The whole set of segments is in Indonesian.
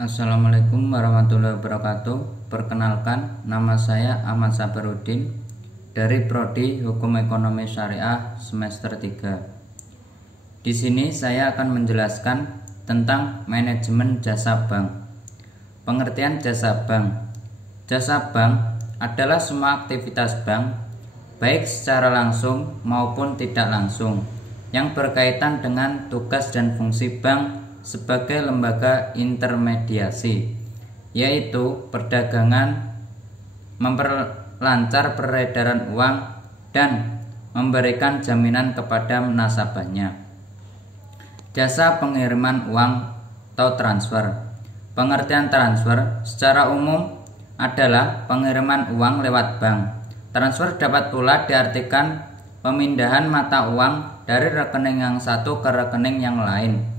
Assalamualaikum warahmatullahi wabarakatuh. Perkenalkan, nama saya Ahmad Sabarudin dari Prodi Hukum Ekonomi Syariah semester 3. Di sini saya akan menjelaskan tentang manajemen jasa bank. Pengertian jasa bank. Jasa bank adalah semua aktivitas bank, baik secara langsung maupun tidak langsung, yang berkaitan dengan tugas dan fungsi bank sebagai lembaga intermediasi, yaitu perdagangan, memperlancar peredaran uang, dan memberikan jaminan kepada nasabahnya. Jasa pengiriman uang atau transfer. Pengertian transfer secara umum adalah pengiriman uang lewat bank. Transfer dapat pula diartikan pemindahan mata uang dari rekening yang satu ke rekening yang lain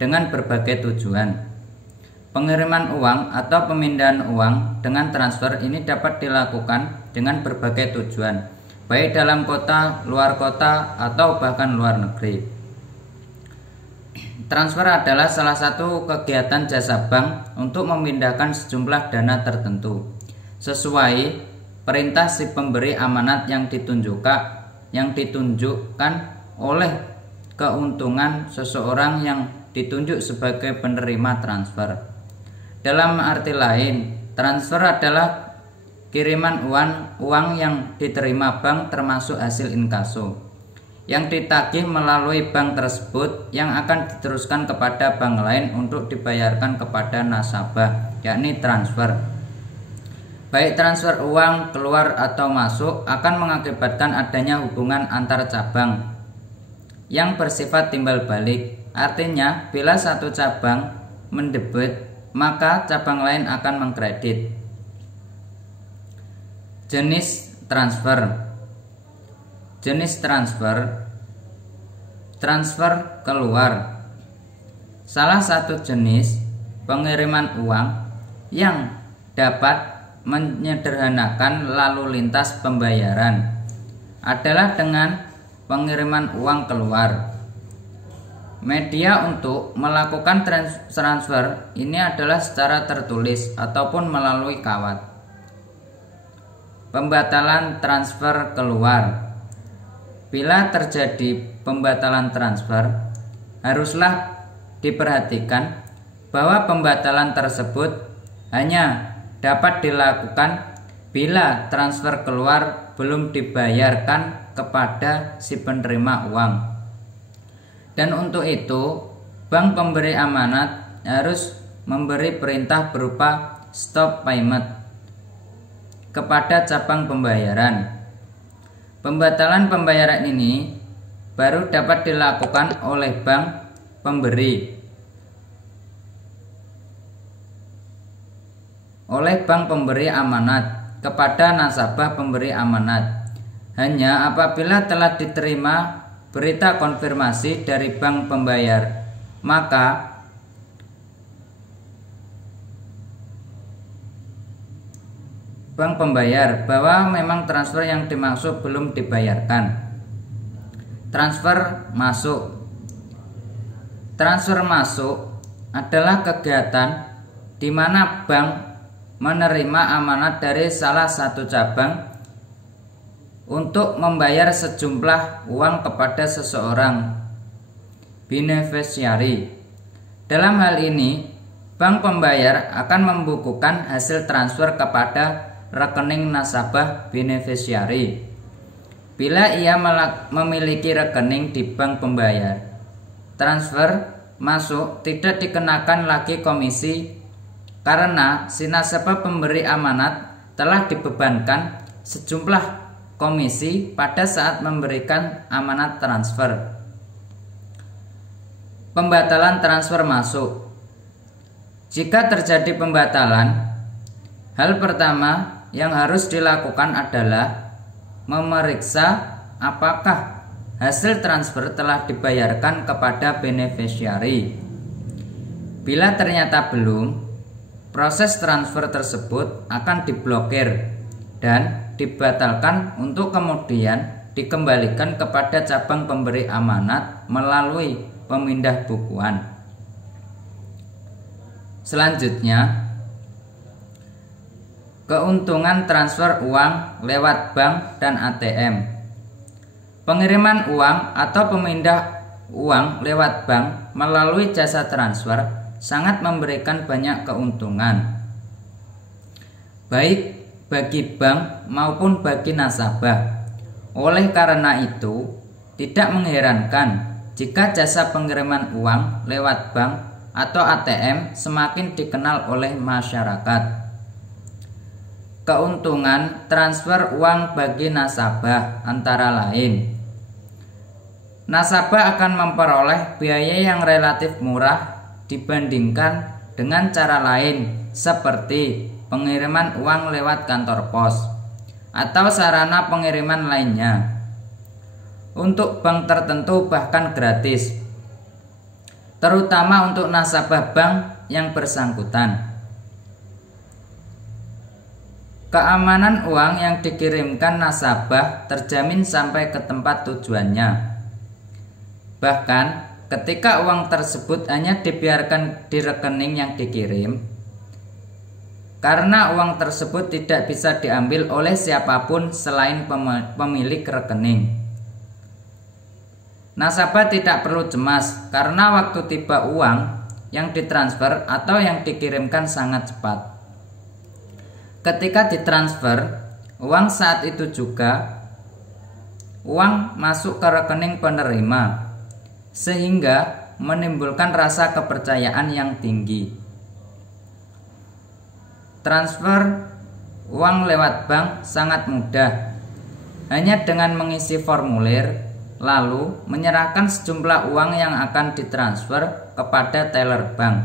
dengan berbagai tujuan. Pengiriman uang atau pemindahan uang dengan transfer ini dapat dilakukan dengan berbagai tujuan, baik dalam kota, luar kota, atau bahkan luar negeri. Transfer adalah salah satu kegiatan jasa bank untuk memindahkan sejumlah dana tertentu sesuai perintah si pemberi amanat yang ditunjukkan oleh keuntungan seseorang yang ditunjuk sebagai penerima transfer. Dalam arti lain, transfer adalah kiriman uang yang diterima bank termasuk hasil inkaso yang ditagih melalui bank tersebut yang akan diteruskan kepada bank lain untuk dibayarkan kepada nasabah, yakni transfer. Baik transfer uang keluar atau masuk akan mengakibatkan adanya hubungan antar cabang yang bersifat timbal balik. Artinya, bila satu cabang mendebit, maka cabang lain akan mengkredit. Jenis transfer. Jenis transfer. Transfer keluar. Salah satu jenis pengiriman uang yang dapat menyederhanakan lalu lintas pembayaran adalah dengan pengiriman uang keluar. Media untuk melakukan transfer ini adalah secara tertulis ataupun melalui kawat. Pembatalan transfer keluar. Bila terjadi pembatalan transfer, haruslah diperhatikan bahwa pembatalan tersebut hanya dapat dilakukan bila transfer keluar belum dibayarkan kepada si penerima uang. Dan untuk itu, bank pemberi amanat harus memberi perintah berupa stop payment kepada cabang pembayaran. Pembatalan pembayaran ini baru dapat dilakukan oleh bank pemberi. Oleh bank pemberi amanat kepada nasabah pemberi amanat hanya apabila telah diterima berita konfirmasi dari bank pembayar, maka bank pembayar bahwa memang transfer yang dimaksud belum dibayarkan. Transfer masuk. Transfer masuk adalah kegiatan di mana bank menerima amanat dari salah satu cabang untuk membayar sejumlah uang kepada seseorang beneficiary. Dalam hal ini, bank pembayar akan membukukan hasil transfer kepada rekening nasabah beneficiary. Bila ia memiliki rekening di bank pembayar, transfer masuk tidak dikenakan lagi komisi karena si nasabah pemberi amanat telah dibebankan sejumlah komisi pada saat memberikan amanat transfer. Pembatalan transfer masuk. Jika terjadi pembatalan, hal pertama yang harus dilakukan adalah memeriksa apakah hasil transfer telah dibayarkan kepada beneficiary. Bila ternyata belum, proses transfer tersebut akan diblokir dan dibatalkan untuk kemudian dikembalikan kepada cabang pemberi amanat melalui pemindah bukuan. Selanjutnya, keuntungan transfer uang lewat bank dan ATM. Pengiriman uang atau pemindah uang lewat bank melalui jasa transfer sangat memberikan banyak keuntungan, baik bagi bank maupun bagi nasabah. Oleh karena itu, tidak mengherankan jika jasa pengiriman uang lewat bank atau ATM semakin dikenal oleh masyarakat. Keuntungan transfer uang bagi nasabah antara lain: nasabah akan memperoleh biaya yang relatif murah dibandingkan dengan cara lain seperti pengiriman uang lewat kantor pos atau sarana pengiriman lainnya. Untuk bank tertentu bahkan gratis, terutama untuk nasabah bank yang bersangkutan. Keamanan uang yang dikirimkan nasabah terjamin sampai ke tempat tujuannya. Bahkan ketika uang tersebut hanya dibiarkan di rekening yang dikirim, karena uang tersebut tidak bisa diambil oleh siapapun selain pemilik rekening. Nasabah tidak perlu cemas karena waktu tiba uang yang ditransfer atau yang dikirimkan sangat cepat. Ketika ditransfer, uang saat itu juga uang masuk ke rekening penerima, sehingga menimbulkan rasa kepercayaan yang tinggi. Transfer uang lewat bank sangat mudah. Hanya dengan mengisi formulir, lalu menyerahkan sejumlah uang yang akan ditransfer kepada teller bank,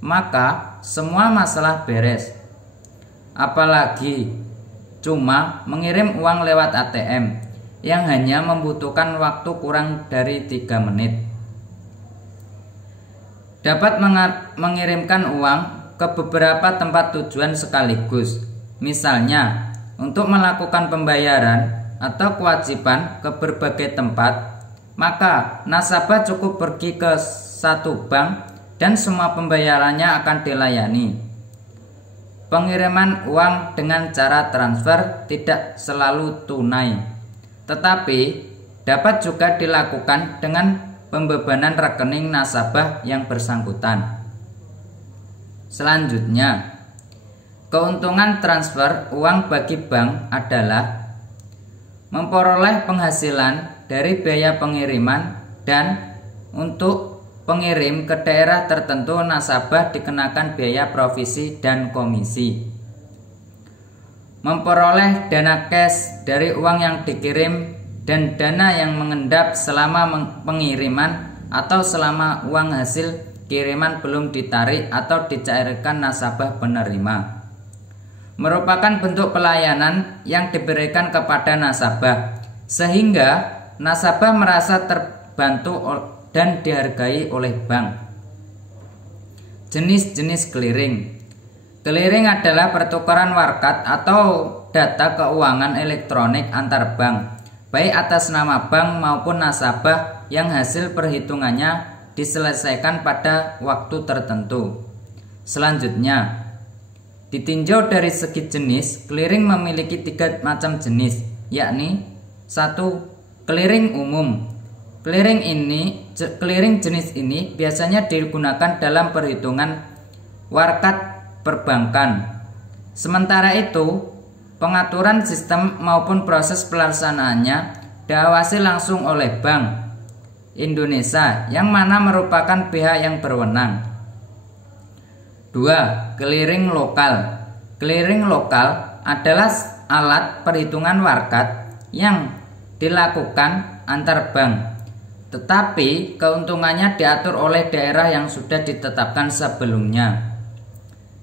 maka semua masalah beres. Apalagi cuma mengirim uang lewat ATM yang hanya membutuhkan waktu kurang dari 3 menit. Dapat mengirimkan uang ke beberapa tempat tujuan sekaligus. Misalnya, untuk melakukan pembayaran atau kewajiban ke berbagai tempat, maka nasabah cukup pergi ke satu bank dan semua pembayarannya akan dilayani. Pengiriman uang dengan cara transfer tidak selalu tunai, tetapi dapat juga dilakukan dengan pembebanan rekening nasabah yang bersangkutan. Selanjutnya, keuntungan transfer uang bagi bank adalah memperoleh penghasilan dari biaya pengiriman, dan untuk pengirim ke daerah tertentu nasabah dikenakan biaya provisi dan komisi. Memperoleh dana cash dari uang yang dikirim dan dana yang mengendap selama pengiriman atau selama uang hasil kiriman belum ditarik atau dicairkan nasabah penerima, merupakan bentuk pelayanan yang diberikan kepada nasabah, sehingga nasabah merasa terbantu dan dihargai oleh bank. Jenis-jenis clearing. Clearing adalah pertukaran warkat atau data keuangan elektronik antar bank, baik atas nama bank maupun nasabah, yang hasil perhitungannya diselesaikan pada waktu tertentu. Selanjutnya, ditinjau dari segi jenis, clearing memiliki 3 macam jenis, yakni 1. Clearing umum. Clearing jenis ini biasanya digunakan dalam perhitungan warkat perbankan. Sementara itu, pengaturan sistem maupun proses pelaksanaannya diawasi langsung oleh Bank Indonesia, yang mana merupakan pihak yang berwenang. 2. Clearing lokal. Clearing lokal adalah alat perhitungan warkat yang dilakukan antar bank, tetapi keuntungannya diatur oleh daerah yang sudah ditetapkan sebelumnya.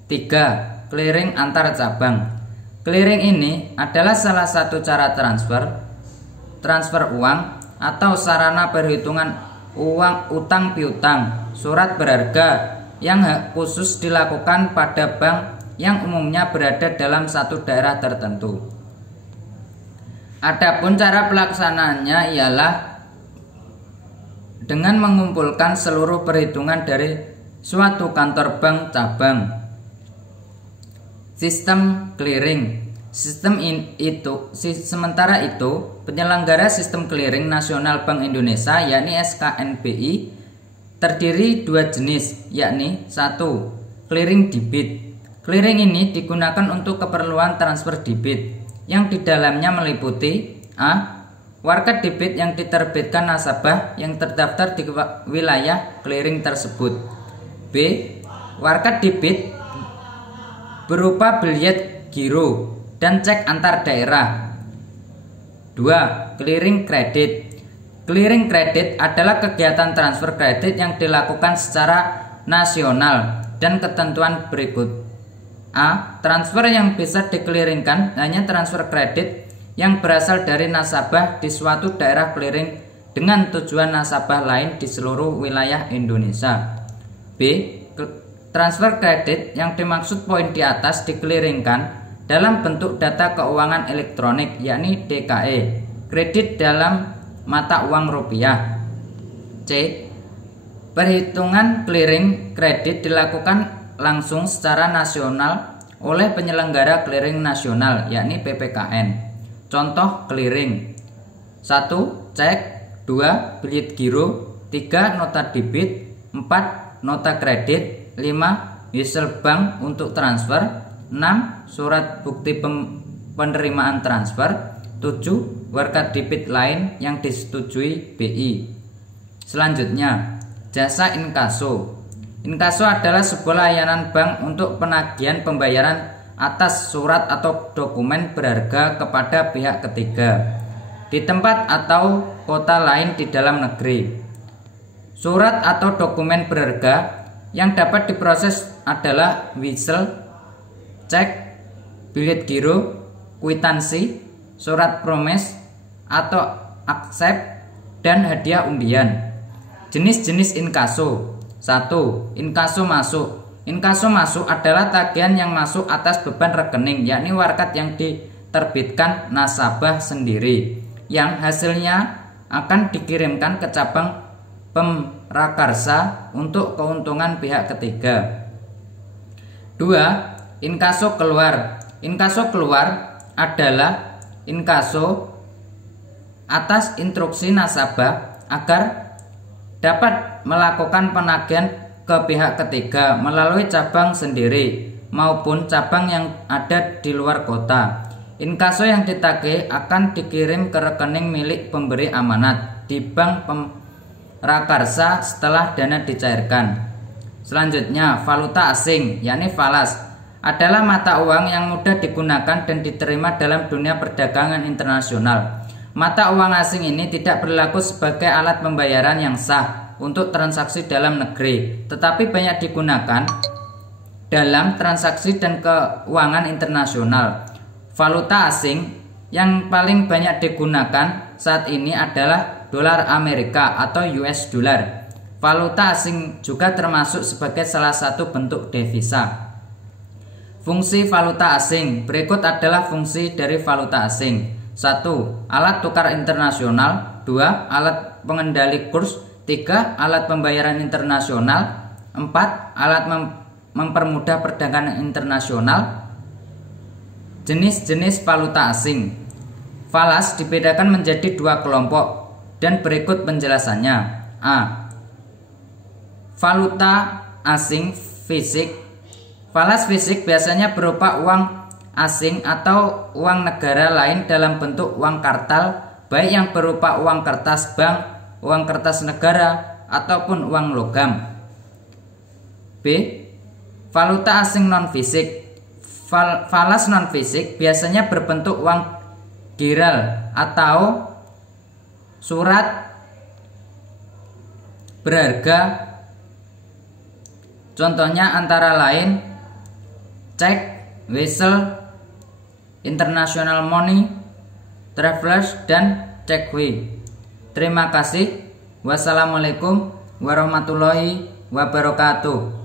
3. Clearing antar cabang. Clearing ini adalah salah satu cara transfer uang atau sarana perhitungan uang utang piutang, surat berharga yang khusus dilakukan pada bank yang umumnya berada dalam satu daerah tertentu. Adapun cara pelaksanaannya ialah dengan mengumpulkan seluruh perhitungan dari suatu kantor bank cabang. Sistem clearing. Sementara itu, penyelenggara sistem clearing nasional Bank Indonesia yakni SKNBI terdiri dua jenis, yakni 1. Clearing debit. Clearing ini digunakan untuk keperluan transfer debit yang di dalamnya meliputi A. Warkat debit yang diterbitkan nasabah yang terdaftar di wilayah clearing tersebut. B. Warkat debit berupa bilet giro dan cek antar daerah. 2. Clearing kredit. Clearing kredit adalah kegiatan transfer kredit yang dilakukan secara nasional dan ketentuan berikut. A. Transfer yang bisa dikeliringkan hanya transfer kredit yang berasal dari nasabah di suatu daerah clearing dengan tujuan nasabah lain di seluruh wilayah Indonesia. B. Transfer kredit yang dimaksud poin di atas dikeliringkan dalam bentuk data keuangan elektronik yakni DKE, kredit dalam mata uang rupiah. C. Perhitungan clearing kredit dilakukan langsung secara nasional oleh penyelenggara clearing nasional yakni PPKN. Contoh clearing: 1. Cek, 2. Bilet giro, 3. Nota debit, 4. Nota kredit, 5. Whistle bank untuk transfer, 6. Surat bukti penerimaan transfer, 7. Warkat debit lain yang disetujui BI. Selanjutnya, jasa inkaso. Inkaso adalah sebuah layanan bank untuk penagihan pembayaran atas surat atau dokumen berharga kepada pihak ketiga di tempat atau kota lain di dalam negeri. Surat atau dokumen berharga yang dapat diproses adalah whistle, cek, bilet giro, kwitansi, surat promes atau aksep, dan hadiah undian. Jenis-jenis inkaso. 1. Inkaso masuk. Inkaso masuk adalah tagihan yang masuk atas beban rekening, yakni warkat yang diterbitkan nasabah sendiri, yang hasilnya akan dikirimkan ke cabang pemrakarsa untuk keuntungan pihak ketiga. 2. Inkaso keluar. Inkaso keluar adalah inkaso atas instruksi nasabah agar dapat melakukan penagihan ke pihak ketiga melalui cabang sendiri maupun cabang yang ada di luar kota. Inkaso yang ditagih akan dikirim ke rekening milik pemberi amanat di bank pemrakarsa setelah dana dicairkan. Selanjutnya, valuta asing yakni falas adalah mata uang yang mudah digunakan dan diterima dalam dunia perdagangan internasional. Mata uang asing ini tidak berlaku sebagai alat pembayaran yang sah untuk transaksi dalam negeri, tetapi banyak digunakan dalam transaksi dan keuangan internasional. Valuta asing yang paling banyak digunakan saat ini adalah dolar Amerika atau US dollar. Valuta asing juga termasuk sebagai salah satu bentuk devisa. Fungsi valuta asing. Berikut adalah fungsi dari valuta asing. 1. Alat tukar internasional. 2. Alat pengendali kurs. 3. Alat pembayaran internasional. 4. Alat mempermudah perdagangan internasional. Jenis-jenis valuta asing. Falas dibedakan menjadi dua kelompok dan berikut penjelasannya. A. Valuta asing fisik. Falas fisik biasanya berupa uang asing atau uang negara lain dalam bentuk uang kartal, baik yang berupa uang kertas bank, uang kertas negara, ataupun uang logam. B. Valuta asing non-fisik. Falas non-fisik biasanya berbentuk uang giral atau surat berharga. Contohnya antara lain cek, whistle, international money, travelers, dan cekwi. Terima kasih. Wassalamualaikum warahmatullahi wabarakatuh.